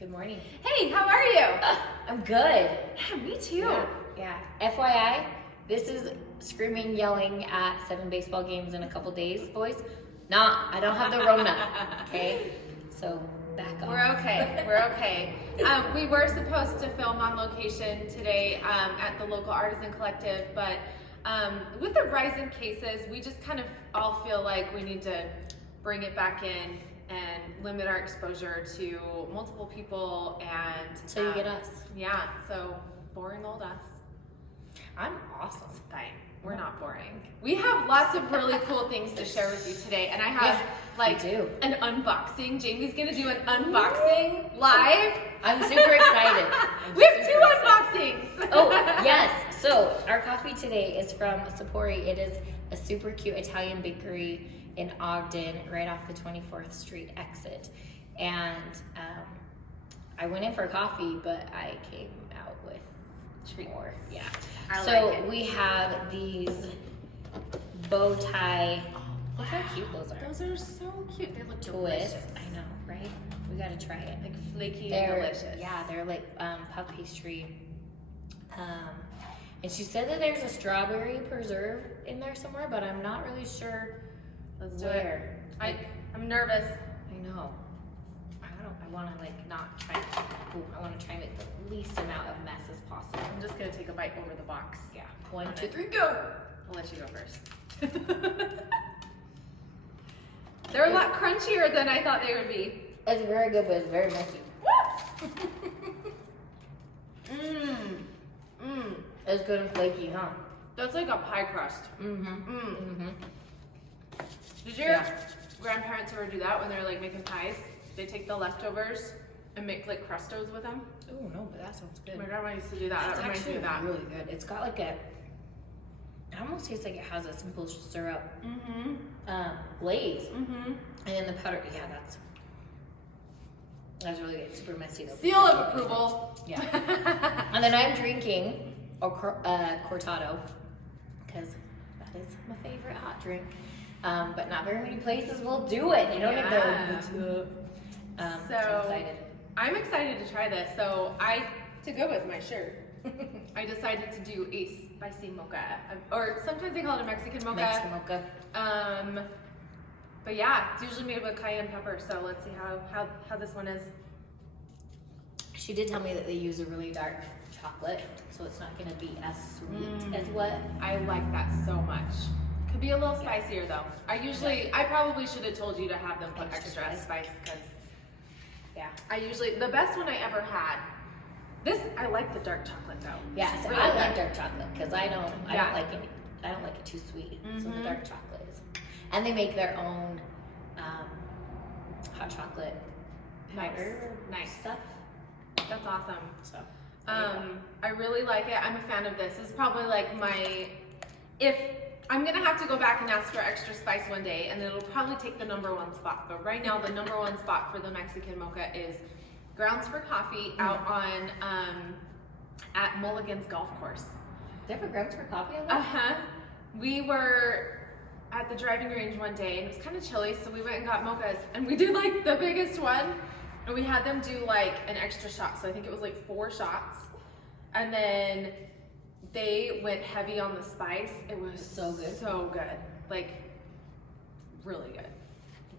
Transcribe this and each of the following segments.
Good morning. Hey, how are you? I'm good. Yeah, me too. Yeah. FYI, this is screaming, yelling at 7 baseball games in a couple days, boys. Nah, I don't have the Rona. Okay? So back off. We're okay. We're okay. We were supposed to film on location today at the local artisan collective, but with the rise in cases, we just kind of all feel like we need to bring it back in and limit our exposure to multiple people and So you get us. Yeah, so boring old us. I'm awesome. It's fine. We're not boring. We have lots of really cool things to share with you today, and I have an unboxing. Jamie's gonna do an unboxing live. I'm super excited. We have 2 unboxings. Oh, yes. So our coffee today is from Sapori. It is a super cute Italian bakery in Ogden, right off the 24th Street exit. And I went in for coffee, but I came out with more. Yeah. So we have these bow tie. Look how cute those are. Those are so cute. They look Twists. delicious. I know, right? We gotta try it. Like flaky They're and delicious. Yeah, they're like puff pastry. And she said that there's a strawberry preserve in there somewhere, but I'm not really sure. Let's do where. it. I'm nervous. I know. I want to not try. I want to try and make the least amount of mess as possible. I'm just gonna take a bite over the box. Yeah. 1, 2, 3, go. I'll let you go first. They're a lot crunchier than I thought they would be. It's very good, but it's very messy. It's good and flaky, huh? That's like a pie crust. Did your grandparents ever do that when they're like making pies? They take the leftovers and make like crustos with them? Oh no, but that sounds good. My grandma used to do that. That's That reminds me of that. really good. It's got like it almost tastes like it has a simple syrup glaze. And then the powder, yeah, that's really good. Super messy though. Seal of approval. Yeah. And then I'm drinking a cortado because that is my favorite hot drink. But not very many places will do it. They don't even know. So I'm excited. I'm excited to try this. So to go with my shirt, I decided to do a spicy mocha, or sometimes they call it a Mexican mocha. Mexican mocha. But yeah, it's usually made with cayenne pepper. So let's see how this one is. She did tell me that they use a really dark chocolate, so it's not going to be as sweet as what. I like that so much. Could be a little spicier though. I probably should have told you to have them put extra spice because the best one I ever had. I like the dark chocolate though. Yeah, so really I good. like dark chocolate because I don't like it too sweet. So the dark chocolate is, and they make their own hot chocolate powder stuff. That's awesome. So I really like it. I'm a fan of this. This is probably like if I'm gonna have to go back and ask for extra spice one day, and it'll probably take the #1 spot. But right now, the #1 spot for the Mexican mocha is Grounds for Coffee out on at Mulligan's Golf Course. They have a Grounds for Coffee on there? We were at the driving range one day, and it was kind of chilly, so we went and got mochas, and we did like the biggest one, and we had them do like an extra shot. So I think it was like 4 shots, and then they went heavy on the spice. It was so good. So good. Like, really good.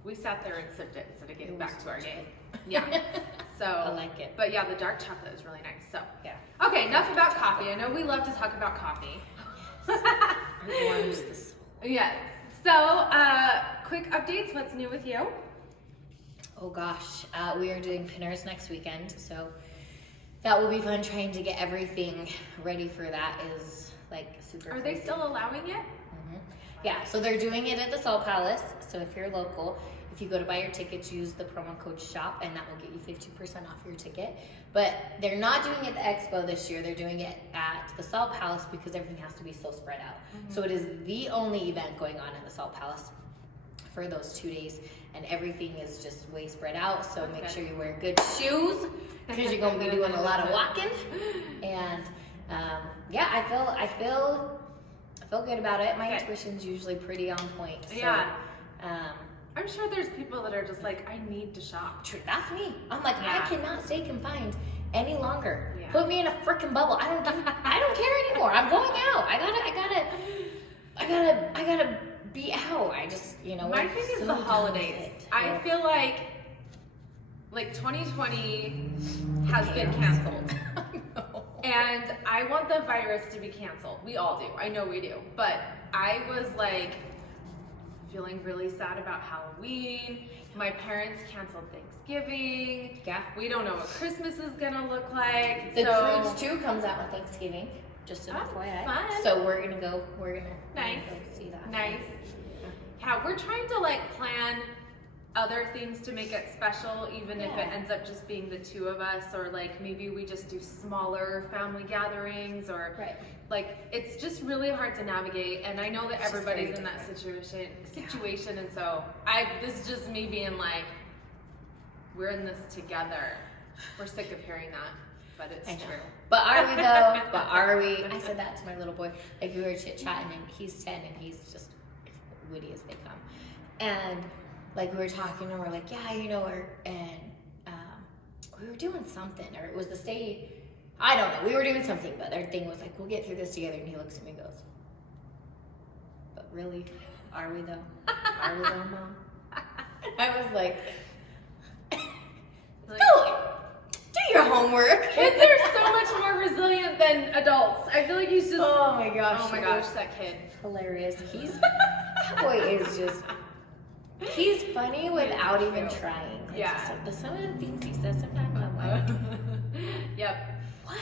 We sat there and sipped it instead of getting back to our game. Yeah. So I like it. But yeah, the dark chocolate is really nice. So yeah. Okay, enough about coffee. I know we love to talk about coffee. It warms the soul. Yes. So, quick updates. What's new with you? Oh gosh, we are doing pinners next weekend, so that will be fun. Trying to get everything ready for that is like super. Are they still allowing it? Yeah, so they're doing it at the Salt Palace. So if you're local, if you go to buy your tickets, use the promo code SHOP, and that will get you 50% off your ticket. But they're not doing it at the Expo this year. They're doing it at the Salt Palace because everything has to be so spread out. So it is the only event going on at the Salt Palace for those 2 days, and everything is just way spread out. So make sure you wear good shoes because you're going to be doing a lot of walking. And yeah, I feel good about it. My intuition's usually pretty on point. So, I'm sure there's people that are just like, I need to shop. True, that's me. I'm like, Yeah. I cannot stay confined any longer. Yeah. Put me in a freaking bubble. I don't care anymore. I'm going out. I gotta be out. I just, you know. My thing is so the done holidays. with it. I feel like 2020 has been canceled. And I want the virus to be canceled. We all do. I know we do. But I was like feeling really sad about Halloween. My parents canceled Thanksgiving. Yeah. We don't know what Christmas is gonna look like. The so Cruise 2 comes out on Thanksgiving. Just an Oh, FYI. fun. So we're gonna go Nice. go see that. Nice. Yeah, we're trying to like plan other things to make it special, even if it Yeah. ends up just being the two of us, or like maybe we just do smaller family gatherings, or Right. like it's just really hard to navigate. And I know that It's just everybody's very in that different. situation, and so this is just me being like, we're in this together. We're sick of hearing that, but it's I know. true. But are we though? But are we? I said that to my little boy. Like we were chit chatting, and he's 10, and he's just witty as they come. And like we were talking, and we're like, yeah, you know, we were doing something, or it was the stay. I don't know. We were doing something, but our thing was like, we'll get through this together. And he looks at me and goes, but really, are we though? Are we though, Mom? I was like, Like, go do your homework. kids are so much more resilient than adults. I feel like he's just. Oh my gosh. Oh my it gosh, was that kid. hilarious. That boy is just, he's funny without even cute. trying. Like, Yeah. some of the things he says sometimes I'm like, Yep. what?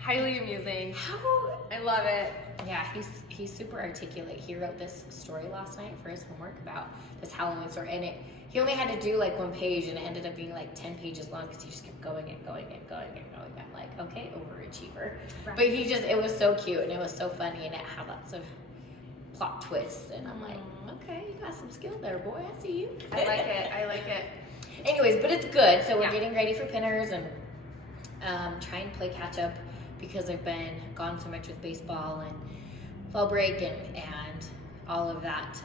Highly amusing. How? I love it. Yeah, he's super articulate. He wrote this story last night for his homework about this Halloween story, and he only had to do like one page, and it ended up being like 10 pages long because he just kept going and going and going and going. I'm like, okay, overachiever. Right. But it was so cute and it was so funny, and it had lots of plot twists, and I'm like, okay, you got some skill there, boy. I see you. I like it. I like it. Anyways, but it's good. So we're Yeah. getting ready for pinners and trying to play catch up because I've been gone so much with baseball and fall break and all of that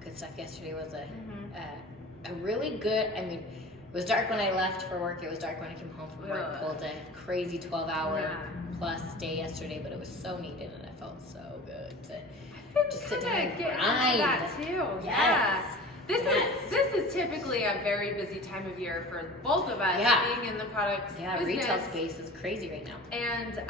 good stuff. Yesterday was a really good. I mean, it was dark when I left for work. It was dark when I came home from work. Ugh. Pulled a crazy 12-hour Yeah. plus day yesterday, but it was so needed and I felt so good to just sit Kinda down and get into grind. that too. Yes. Yeah. This Yes. is typically a very busy time of year for both of us, Yeah. being in the products Yeah, business. retail space is crazy right now. And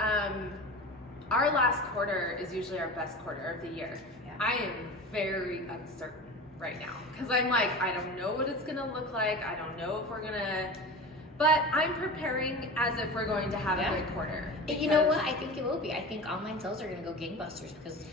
our last quarter is usually our best quarter of the year. Yeah. I am very uncertain right now because I'm like, I don't know what it's gonna look like. I don't know if we're gonna, but I'm preparing as if we're going to have Yeah. a good quarter. You know because- what? I think it will be. I think online sales are going to go gangbusters because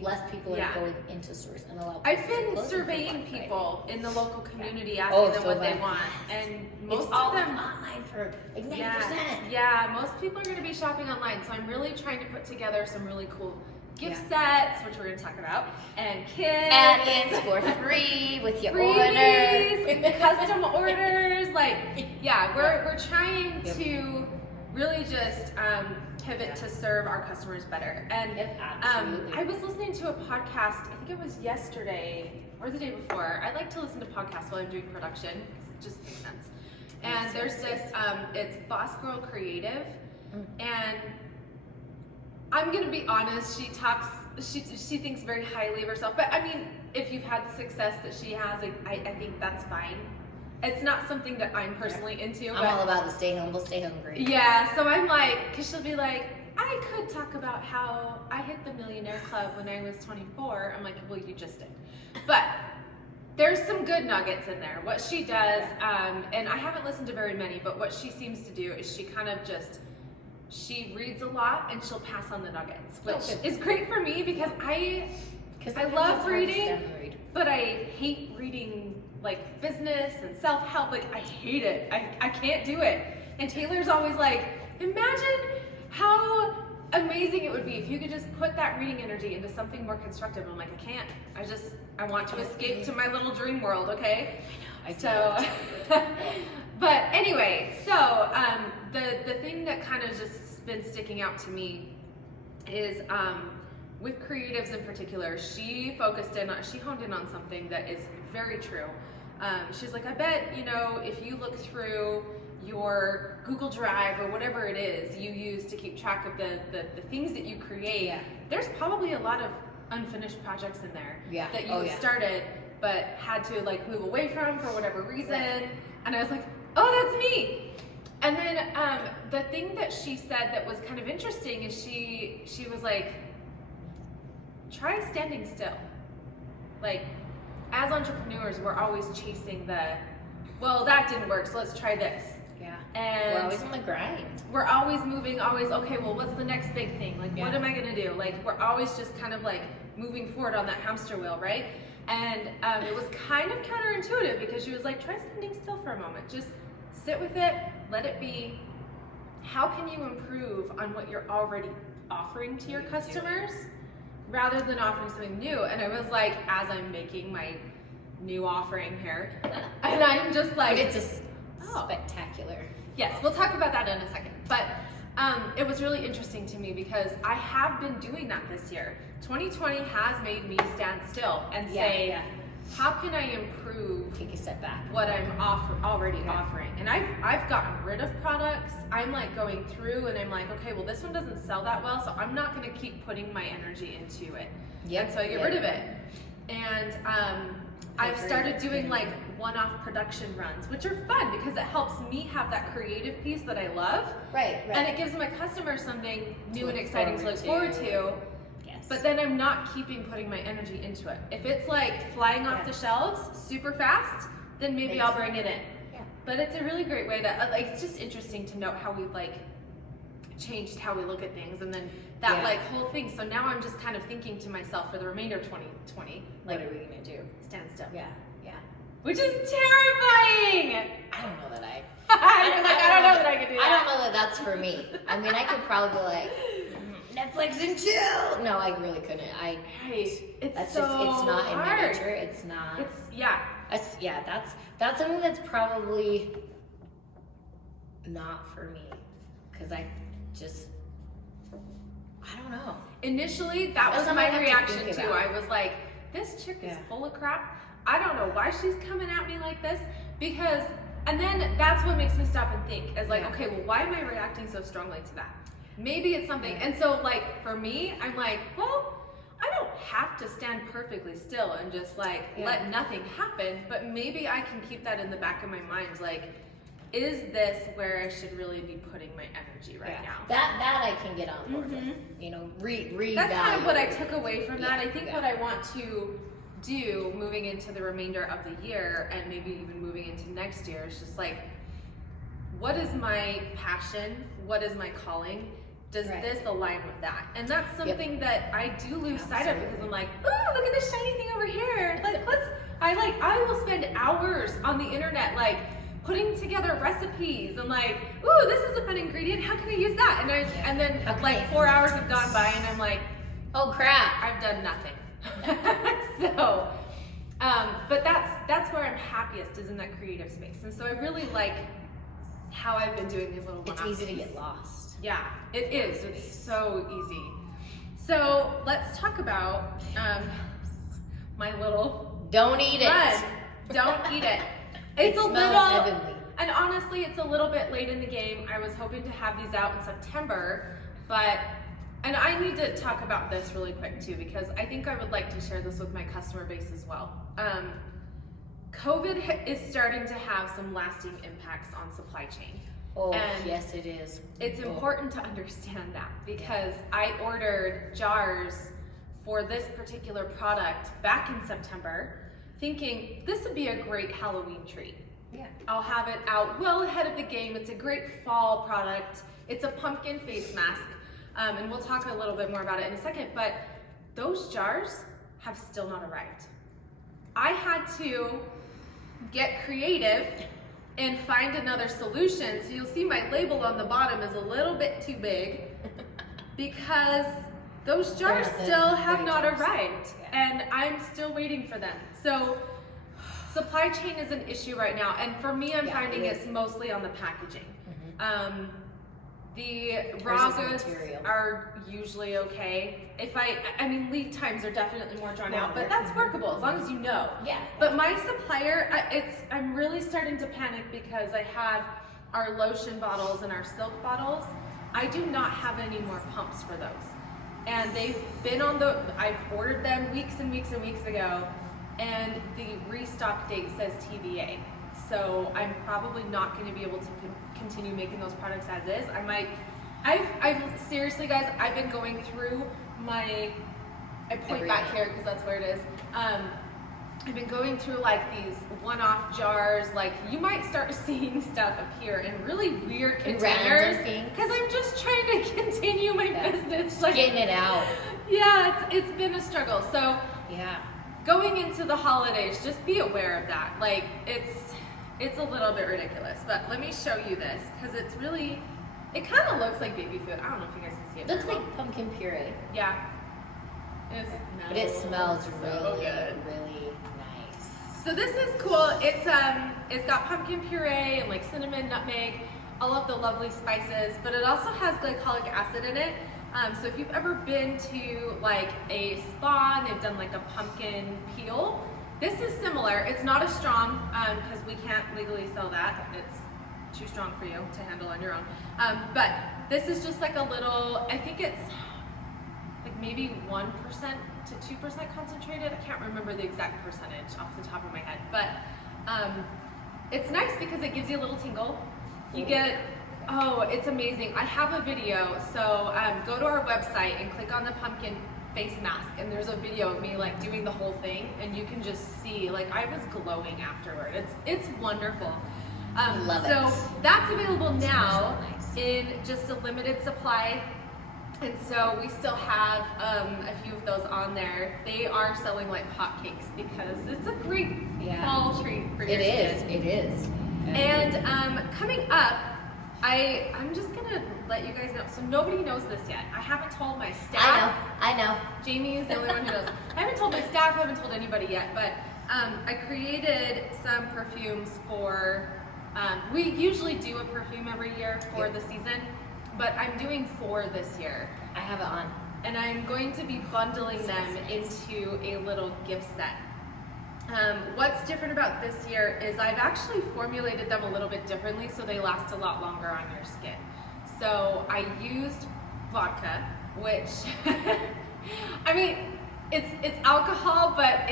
less people Yeah. are going into stores and a lot of I've places are been closing for surveying Black Friday. people in the local community, asking Oh, them so what they bad. want, and most It's all of them. online for like 90%. Yeah, most people are going to be shopping online. So I'm really trying to put together some really cool gift Yeah. sets, which we're going to talk about, and kits, Add-ins for free with your freebies, order. custom orders. Like, yeah, we're trying Yep. to really just pivot to serve our customers better. And Yep, absolutely. I was listening to a podcast, I think it was yesterday or the day before. I like to listen to podcasts while I'm doing production. It just makes sense. And there's this, it's Boss Girl Creative. And I'm gonna be honest, she thinks very highly of herself. But I mean, if you've had the success that she has, I think that's fine. It's not something that I'm personally into. I'm but all about the stay humble, stay hungry. yeah, so I'm like, because she'll be like, I could talk about how I hit the Millionaire Club when I was 24. I'm like, well, you just did. But there's some good nuggets in there. What she does, and I haven't listened to very many, but what she seems to do is she kind of just, she reads a lot and she'll pass on the nuggets, which is great for me because I Because love reading, but I hate reading like business and self-help. Like I hate it. I can't do it. And Taylor's always like, imagine how amazing it would be if you could just put that reading energy into something more constructive. I'm like, I can't. I want to escape to my little dream world, okay? I know. So, but anyway, so the thing that kind of just been sticking out to me is with creatives in particular, she honed in on something that is very true. She's like, I bet, you know, if you look through your Google Drive or whatever it is you use to keep track of the things that you create, there's probably a lot of unfinished projects in there that you started but had to like move away from for whatever reason. And I was like, oh, that's me. And then the thing that she said that was kind of interesting is she was like, try standing still. Like, as entrepreneurs, we're always chasing well, that didn't work, so let's try this. Yeah. And we're always on the grind. We're always moving, okay, well, what's the next big thing? Like, what am I gonna do? Like, we're always just kind of like moving forward on that hamster wheel, right? And it was kind of counterintuitive because she was like, try standing still for a moment. Just sit with it, let it be. How can you improve on what you're already offering to your customers rather than offering something new? And I was like, as I'm making my new offering here, and I'm just like, but it's spectacular. Yes, we'll talk about that in a second. But it was really interesting to me because I have been doing that this year. 2020 has made me stand still and say, how can I improve? Take a step back. What I'm already offering. And I've gotten rid of products. I'm like going through and I'm like, okay, well, this one doesn't sell that well, so I'm not going to keep putting my energy into it. And so I get rid of it. And I've started doing like one-off production runs, which are fun because it helps me have that creative piece that I love. Right. And it gives my customers something new and exciting to look forward to. Yes. But then I'm not putting my energy into it. If it's like flying off the shelves super fast, then maybe I'll bring it in. Yeah. But it's a really great way to, like, it's just interesting to note how we've like changed how we look at things, and then that like whole thing. So now I'm just kind of thinking to myself for the remainder of 2020, like, what are we gonna do? Stand still. Yeah. Which is terrifying. I don't know that I don't know that I could do that. I don't know that that's for me. I mean, I could probably like Netflix and chill. No, I really couldn't. It's so just, it's not in my nature. It's not. That's something that's probably not for me, because I don't know. Initially, that was my reaction too. I was like, this chick is full of crap. I don't know why she's coming at me like this, and then that's what makes me stop and think, is like, okay, well, why am I reacting so strongly to that? Maybe it's something, and so like, for me, I'm like, well, I don't have to stand perfectly still and just like, let nothing happen, but maybe I can keep that in the back of my mind, like, is this where I should really be putting my energy right now? That I can get on board with, you know, That's kind of what I took away from that. I think what I want to do moving into the remainder of the year, and maybe even moving into next year, is just like, what is my passion? What is my calling? Does this align with that? And that's something that I do lose sight of, because I'm like, ooh, look at this shiny thing over here. Like, I will spend hours on the internet, like, putting together recipes and like, ooh, this is a fun ingredient. How can I use that? And then like 4 hours have gone by and I'm like, oh crap, I've done nothing. So, but that's where I'm happiest, is in that creative space. And so I really like how I've been doing these little one-off It's easy things. to get lost. Yeah, it is. It's so easy. So let's talk about my little don't eat run. it. Don't eat it. It smells heavenly. And honestly, it's a little bit late in the game. I was hoping to have these out in September, and I need to talk about this really quick too, because I think I would like to share this with my customer base as well. COVID is starting to have some lasting impacts on supply chain. Oh, and yes it is. It's important to understand that, because I ordered jars for this particular product back in September, thinking this would be a great Halloween treat. Yeah. I'll have it out well ahead of the game. It's a great fall product. It's a pumpkin face mask. And we'll talk a little bit more about it in a second, but those jars have still not arrived. I had to get creative and find another solution. So you'll see my label on the bottom is a little bit too big, because those jars still have not arrived, and I'm still waiting for them. So supply chain is an issue right now, and for me, I'm finding it's mostly on the packaging. The raw Versus goods material. are usually okay. I mean, lead times are definitely more drawn out, but that's workable as long as you know. Yeah. But my supplier, I'm really starting to panic because I have our lotion bottles and our silk bottles. I do not have any more pumps for those. And they've been I've ordered them weeks and weeks and weeks ago, and the restock date says TBA. So I'm probably not going to be able to continue making those products as is. I've seriously, guys, I've been going through I point back here because that's where it is. I've been going through like these one-off jars. Like you might start seeing stuff appear in really weird containers because I'm just trying to continue my business. Like getting it out. Yeah, it's been a struggle. So yeah, going into the holidays, just be aware of that. Like it's a little bit ridiculous, but let me show you this because it kind of looks like baby food. I don't know if you guys can see it. Looks like pumpkin puree. Yeah. But it smells really, good. really nice. So this is cool. It's got pumpkin puree and like cinnamon, nutmeg, all of the lovely spices, but it also has glycolic acid in it. So if you've ever been to like a spa and they've done like a pumpkin peel, this is similar. It's not as strong because we can't legally sell that. It's too strong for you to handle on your own. But this is just like a little, I think it's like maybe 1% to 2% concentrated. I can't remember the exact percentage off the top of my head, but it's nice because it gives you a little tingle. You get, oh, it's amazing. I have a video, so go to our website and click on the pumpkin face mask, and there's a video of me like doing the whole thing, and you can just see like I was glowing afterward. It's wonderful. Love so it. that's available now so nice. in just a limited supply. And so we still have a few of those on there. They are selling like hotcakes because it's a great fall treat for your skin. It is. And coming up, I'm just gonna let you guys know. So nobody knows this yet. I haven't told my staff. I know. Jamie is the only one who knows. I haven't told my staff. I haven't told anybody yet. But I created some perfumes for. We usually do a perfume every year for the season, but I'm doing 4 this year. I have it on. And I'm going to be bundling them into a little gift set. What's different about this year is I've actually formulated them a little bit differently so they last a lot longer on your skin. So I used vodka, which, I mean, it's alcohol, but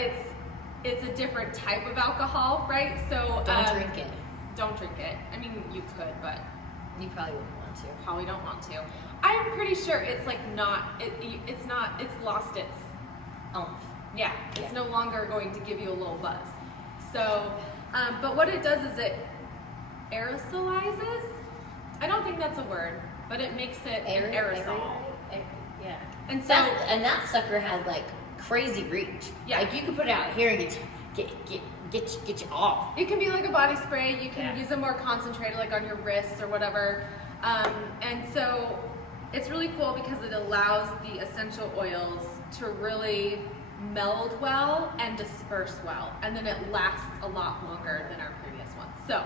it's a different type of alcohol, right? So Don't drink it. Don't drink it. I mean, you could, but you probably wouldn't want to. Probably don't want to. I'm pretty sure it's like it's lost its oomph. Yeah, it's no longer going to give you a little buzz. So, but what it does is it aerosolizes. I don't think that's a word, but it makes it an aerosol. Yeah. And so, that sucker has like crazy reach. Yeah. Like you can put it out here and get you all. it can be like a body spray. You can use it more concentrated, like on your wrists or whatever. And so it's really cool because it allows the essential oils to really meld well and disperse well, and then it lasts a lot longer than our previous ones. So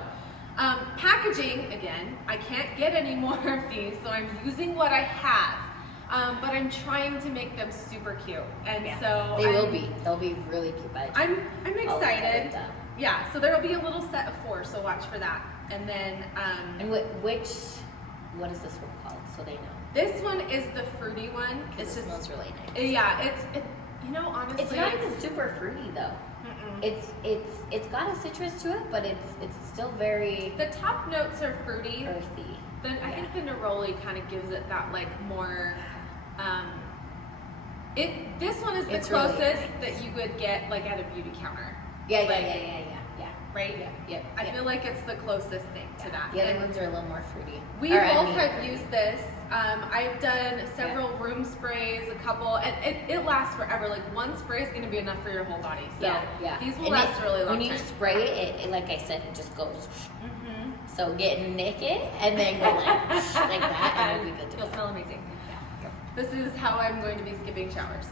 packaging, again, I can't get any more of these, so I'm using what I have, but I'm trying to make them super cute, and so they'll be really cute by the time. I'm excited. Yeah, so there will be a little set of 4, so watch for that. And then and what is this one called, so they know? This one is the fruity one. It smells really nice. Yeah, you know, honestly, it's not even super fruity though. It's got a citrus to it, but it's still very. The top notes are fruity. Earthy. Then I think the neroli kind of gives it that like more. This one is the closest really nice. that you would get like at a beauty counter. Yeah. Right? Yep. I feel like it's the closest thing to that. The other ones are a little more fruity. We both have used this. I've done several room sprays, a couple, and it lasts forever. Like one spray is going to be enough for your whole body. So these will last really long. When you spray it, like I said, it just goes. So get naked and then go like that, and you'll be good to go. You'll smell amazing. Yeah. This is how I'm going to be skipping showers.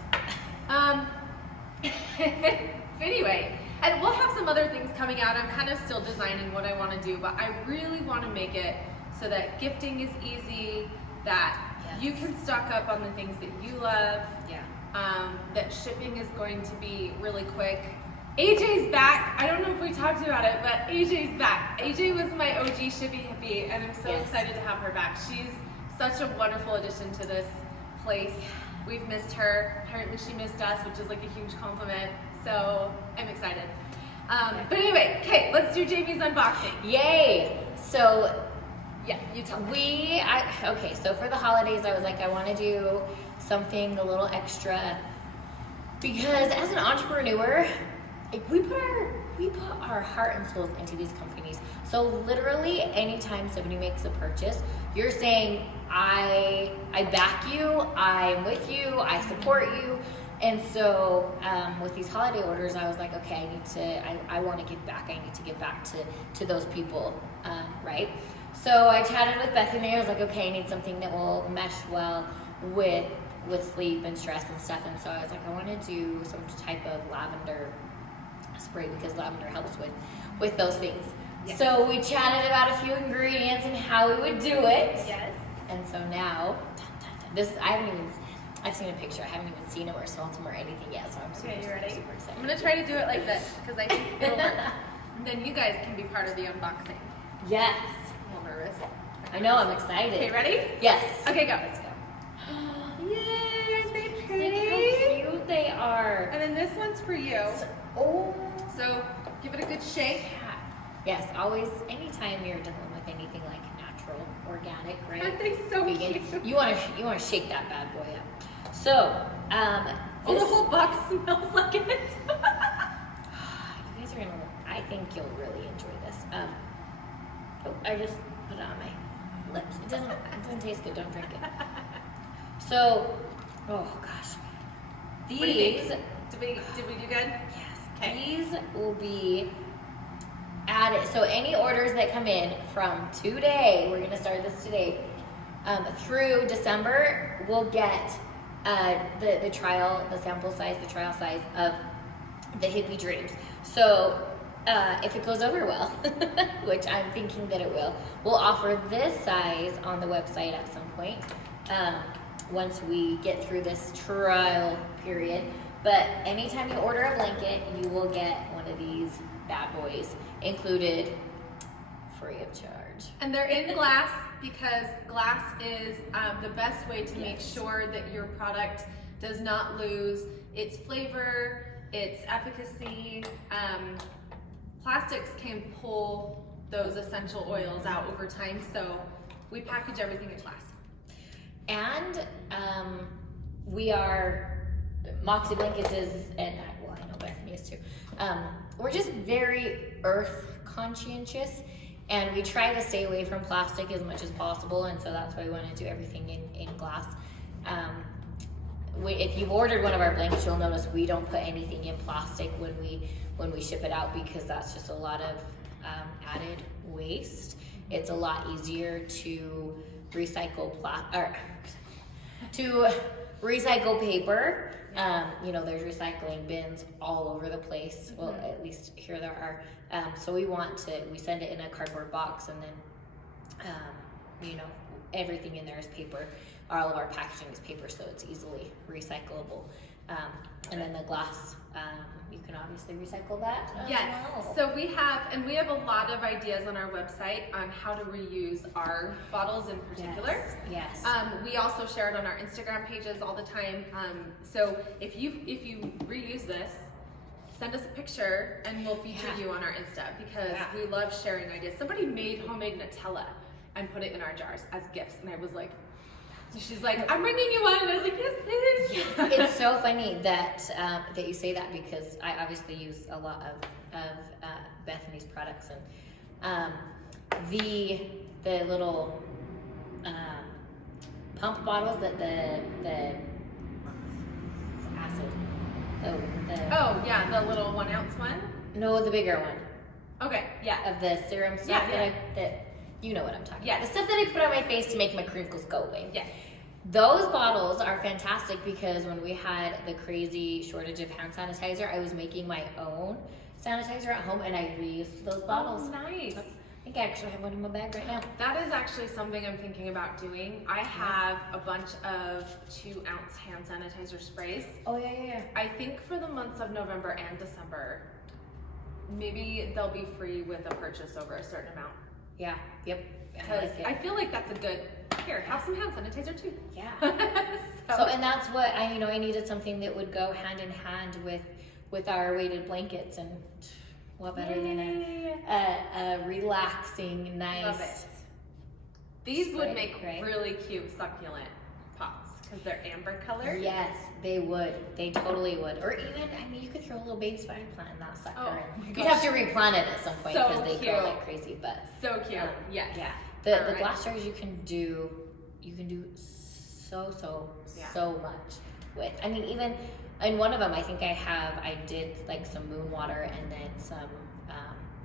Anyway, and we'll have some other things coming out. I'm kind of still designing what I want to do, but I really want to make it so that gifting is easy. that Yes. you can stock up on the things that you love. Yeah. That shipping is going to be really quick. AJ's back. I don't know if we talked about it, but AJ's back. AJ was my OG Shippy Hippie, and I'm so Yes. excited to have her back. She's such a wonderful addition to this place. We've missed her. Apparently she missed us, which is like a huge compliment. So I'm excited. But anyway, okay, let's do Jamie's unboxing. Yay! So Yeah, you tell me. okay, so for the holidays, I was like, I want to do something a little extra because as an entrepreneur, like, we put our heart and souls into these companies. So literally, anytime somebody makes a purchase, you're saying, I back you, I'm with you, I support you. And so with these holiday orders, I was like, okay, I want to give back. I need to give back to those people, right? So I chatted with Bethany. I was like, okay, I need something that will mesh well with sleep and stress and stuff. And so I was like, I want to do some type of lavender spray because lavender helps with those things. Yes. So we chatted about a few ingredients and how we would do it. Yes. And so now, I've seen a picture. I haven't even seen them or smelled them or anything yet. So I'm super, Okay, you ready? super excited. I'm gonna try to do it like this because I think it'll work. And then you guys can be part of the unboxing. Yes. I'm a little nervous. I know, I'm excited. Okay, ready? Yes. Okay, go. Let's go. Yay, aren't they Look pretty? how cute they are. And then this one's for you. Oh. So give it a good shake. Yes, always, anytime you're dealing with anything like natural, organic, right? Aren't they so Vegan, cute? you want to shake that bad boy up. So, Oh, the this- whole box smells like it. you guys are gonna. I think you'll really enjoy this. I just put it on my lips. It doesn't taste good. Don't drink it. So, oh gosh, What do you these. think? Did we do good? Yes, Okay. these will be added. So any orders that come in from today, we're gonna start this today, through December, we'll get the trial, the sample size, the trial size of the Hippie Dreams. So if it goes over well, which I'm thinking that it will, we'll offer this size on the website at some point once we get through this trial period. But anytime you order a blanket, you will get one of these bad boys included free of charge. And they're in glass because glass is the best way to make Yes. sure that your product does not lose its flavor, its efficacy. Plastics can pull those essential oils out over time, so we package everything in glass. And we are, Moxie Blankets is, and well, I know Bethany is too, we're just very earth conscientious, and we try to stay away from plastic as much as possible, and so that's why we want to do everything in glass. If you've ordered one of our blankets, you'll notice we don't put anything in plastic when we ship it out because that's just a lot of added waste. It's a lot easier to recycle paper. There's recycling bins all over the place. Well, at least here there are. So we send it in a cardboard box, and then, everything in there is paper. All of our packaging is paper, so it's easily recyclable. And then the glass, you can obviously recycle that as Yes, well. so we have a lot of ideas on our website on how to reuse our bottles in particular. Yes. We also share it on our Instagram pages all the time. So if you reuse this, send us a picture and we'll feature you on our Insta because we love sharing ideas. Somebody made homemade Nutella and put it in our jars as gifts, and I was like, she's like, I'm bringing you one, and I was like, yes, please. It's so funny that you say that because I obviously use a lot of Bethany's products, and the little pump bottles that the acid. Oh yeah, the little 1 ounce one. No, the bigger one Okay, yeah. of the serum stuff Yeah. that you know what I'm talking Yes. about. The stuff that I put on my face to make my crinkles go away. Yes. Those bottles are fantastic because when we had the crazy shortage of hand sanitizer, I was making my own sanitizer at home and I reused those bottles. Oh, nice. think I actually have one in my bag right now. That is actually something I'm thinking about doing. I have a bunch of 2-ounce hand sanitizer sprays. Oh yeah. I think for the months of November and December, maybe they'll be free with a purchase over a certain amount. Yeah. Yep. Because I feel like that's a good, here, have some hand sanitizer too. Yeah. So and that's what I needed something that would go hand in hand with our weighted blankets, and what better than a relaxing, nice. Love it. These would make right? really cute succulent pots because they're amber colored. Yes, they would. They totally would. Or even, you could throw a little baby spider plant in that sucker. Oh, You'd have to replant it at some point So because they cute. grow like crazy. But So cute. Yes. yeah, the Alright. glass jars you can do so much with. Even in one of them, I think I did like some moon water and then some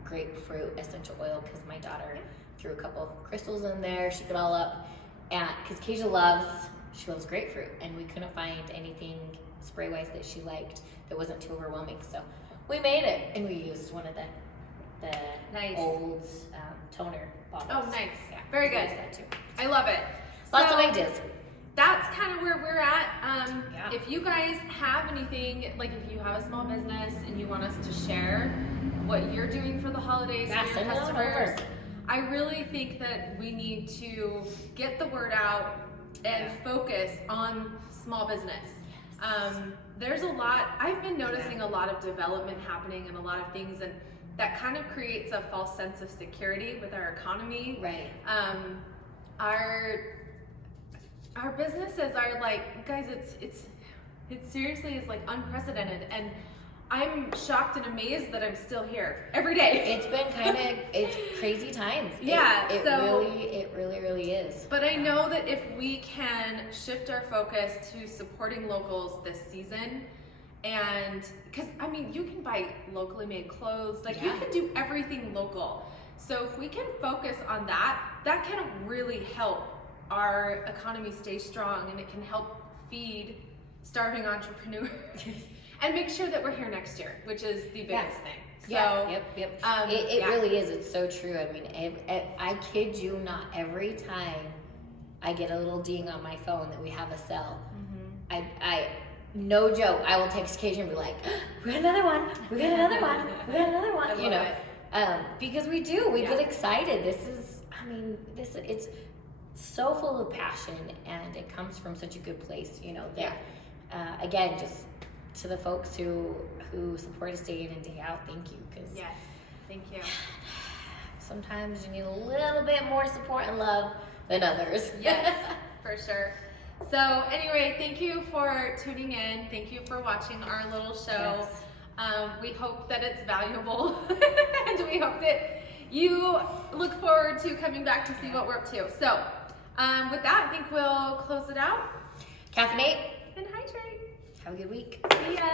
grapefruit essential oil because my daughter threw a couple crystals in there, shook it all up, and because Keisha loves grapefruit, and we couldn't find anything spray wise that she liked that wasn't too overwhelming, so we made it, and we used one of the Nice. old toner bottles. Oh, nice. Yeah, Very we good. used that too. I love it. Lots So, of ideas. That's kind of where we're at. Yeah. If you guys have anything, like if you have a small business and you want us to share what you're doing for the holidays Yeah, for your send it on customers, over. I really think that we need to get the word out and focus on small business. There's a lot, I've been noticing a lot of development happening and a lot of things, and that kind of creates a false sense of security with our economy. Right. Our businesses are like, guys, it seriously is like unprecedented, and I'm shocked and amazed that I'm still here every day. It's been it's crazy times. Yeah, It really is. But I know that if we can shift our focus to supporting locals this season, and because you can buy locally made clothes, like you can do everything local. So if we can focus on that can really help our economy stay strong, and it can help feed starving entrepreneurs and make sure that we're here next year, which is the biggest thing. So, Yep. It really is. It's so true. I kid you not. Every time I get a little ding on my phone that we have a sale, I no joke, I will text Katie and be like, "We got another one. We got another one. We got another one." I love it. Because we do. We get excited. It's so full of passion, and it comes from such a good place. That again, just to the folks who support us day in and day out, thank you. Because yes, thank you. sometimes you need a little bit more support and love than others. Yes, for sure. So anyway, thank you for tuning in. Thank you for watching our little show. Yes. We hope that it's valuable, and we hope that you look forward to coming back to see what we're up to. So with that, I think we'll close it out. Caffeinate And hydrate. Have a good week. See ya.